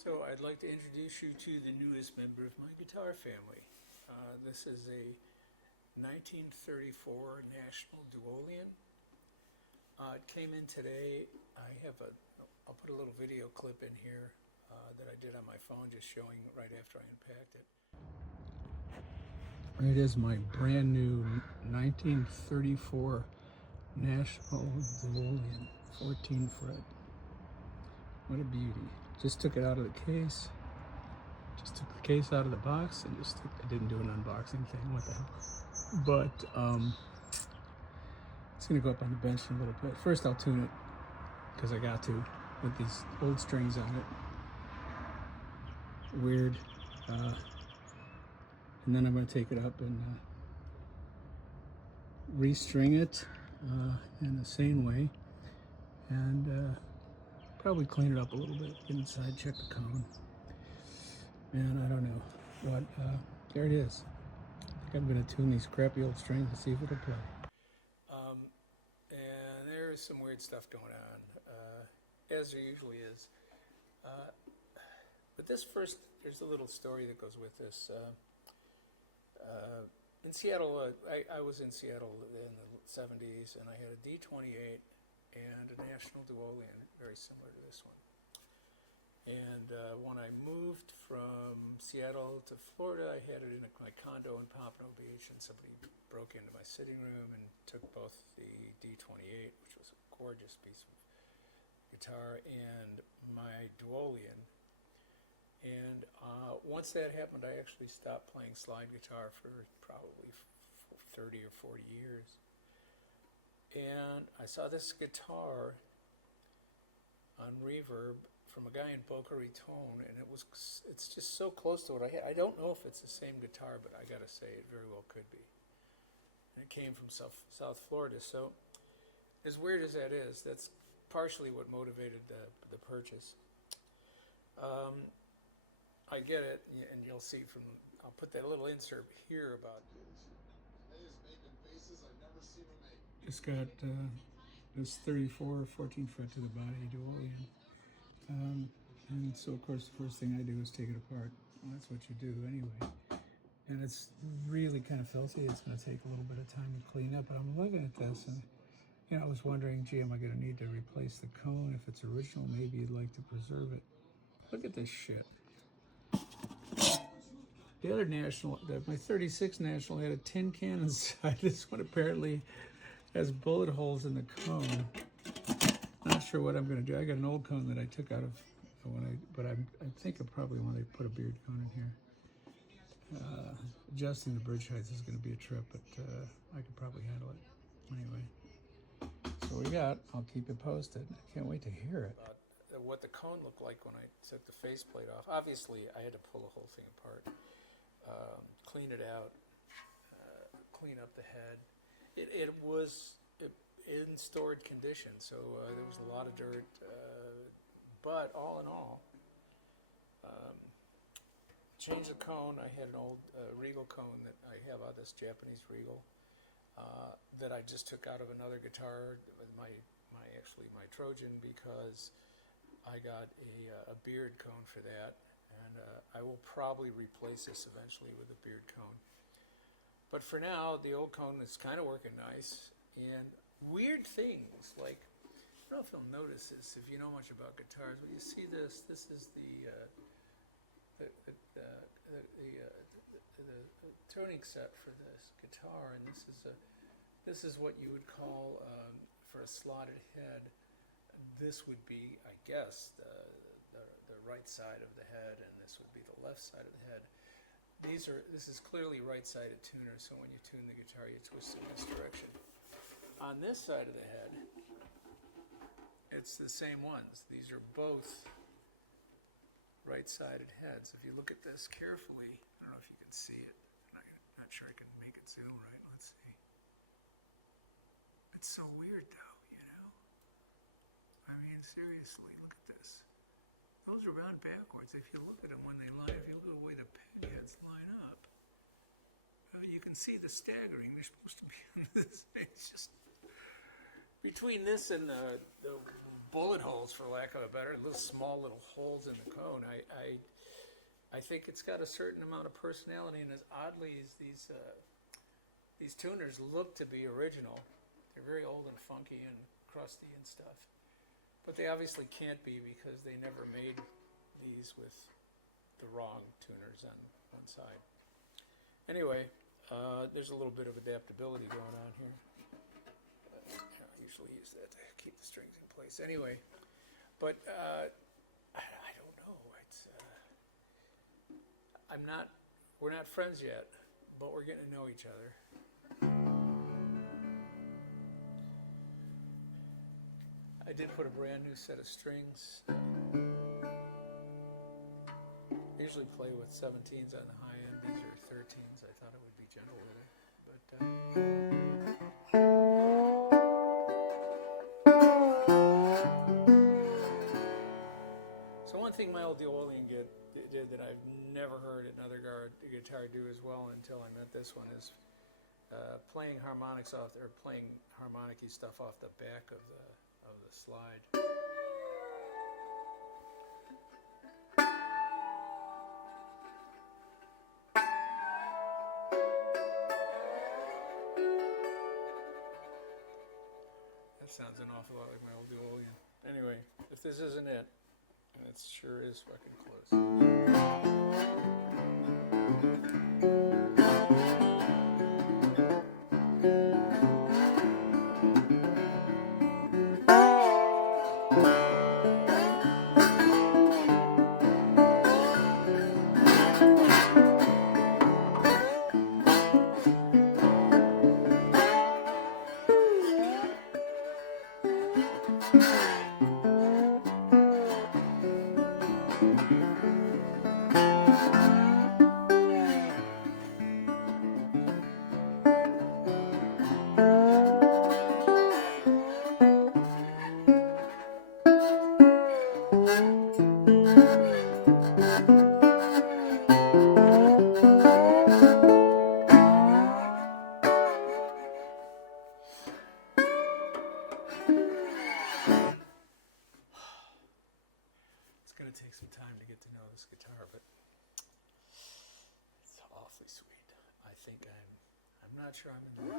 So I'd like to introduce you to the newest member of my guitar family. This is a 1934 National Duolian. It came in today. I'll put a little video clip in here that I did on my phone, just showing right after I unpacked it. It is my brand new 1934 National Duolian 14 fret. What a beauty. Just took it out of the case. Just took the case out of the box and I didn't do an unboxing thing, what the hell. But it's gonna go up on the bench in a little bit. First I'll tune it, because I got to, with these old strings on it. Weird. And then I'm gonna take it up and restring it in a sane way. And probably clean it up a little bit, get inside, check the cone. And I don't know what, there it is. I think I'm gonna tune these crappy old strings and see if it'll play. And there's some weird stuff going on, as there usually is. But this first, there's a little story that goes with this. In Seattle, I was in Seattle in the 70s, and I had a D28 and a National Duolian, very similar to this one. And when I moved from Seattle to Florida, I had it in my condo in Pompano Beach, and somebody broke into my sitting room and took both the D28, which was a gorgeous piece of guitar, and my Duolian. And once that happened, I actually stopped playing slide guitar for probably 30 or 40 years. And I saw this guitar on Reverb from a guy in Boca Raton, and it's just so close to what I had. I don't know if it's the same guitar, but I gotta say it very well could be. And it came from South Florida. So as weird as that is, that's partially what motivated the purchase. I get it, and you'll see from, I'll put that little insert here about. Just got this 34 14 fret to the body Duolian. And so of course the first thing I do is take it apart. Well, that's what you do anyway. And it's really kind of filthy. It's going to take a little bit of time to clean up, but I'm looking at this and I was wondering, gee, am I going to need to replace the cone? If it's original, maybe you'd like to preserve it. Look at this shit. The other National, my 36 National, had a tin can inside. This one apparently has bullet holes in the cone. Not sure what I'm going to do. I got an old cone that I took out of but I think I probably want to put a beard cone in here. Adjusting the bridge heights is going to be a trip, but I could probably handle it. Anyway, so we got. I'll keep it posted. I can't wait to hear it. What the cone looked like when I took the faceplate off. Obviously, I had to pull the whole thing apart, clean it out, clean up the head. It was in stored condition, so there was a lot of dirt. But all in all, changed the cone. I had an old Regal cone that I have out of this Japanese Regal that I just took out of another guitar, my Trojan, because I got a beard cone for that, and I will probably replace this eventually with a beard cone. But for now, the old cone is kind of working nice, and weird things, like, I don't know if you'll notice this, if you know much about guitars, but you see this is the tuning set for this guitar, and this is what you would call, for a slotted head, this would be, I guess, the right side of the head, and this would be the left side of the head. This is clearly right-sided tuner, so when you tune the guitar, you twist in this direction. On this side of the head, it's the same ones. These are both right-sided heads. If you look at this carefully, I don't know if you can see it. I'm not sure I can make it zoom right. Let's see. It's so weird, though, I mean, seriously, look at this. Those are wound backwards. If you look at them when they line, if you look at the way the peg heads line up, you can see the staggering. They're supposed to be on this. It's just between this and the bullet holes, for lack of a better, small little holes in the cone. I think it's got a certain amount of personality, and as oddly as these tuners look to be original, they're very old and funky and crusty and stuff. But they obviously can't be because they never made these with the wrong tuners on one side. Anyway, there's a little bit of adaptability going on here. I usually use that to keep the strings in place. Anyway, but I don't know. We're not friends yet, but we're getting to know each other. I did put a brand new set of strings. I usually play with 17s on the high end. These are 13s. I thought it would be gentle with it, but so one thing my old Duolian did that I've never heard another guitar do as well until I met this one is playing harmonics off, or playing harmonic-y stuff off the back of the slide. That sounds an awful lot like my old Duolian. Anyway, if this isn't it, and it sure is fucking close. Take some time to get to know this guitar, but it's awfully sweet. I think I'm not sure I'm in the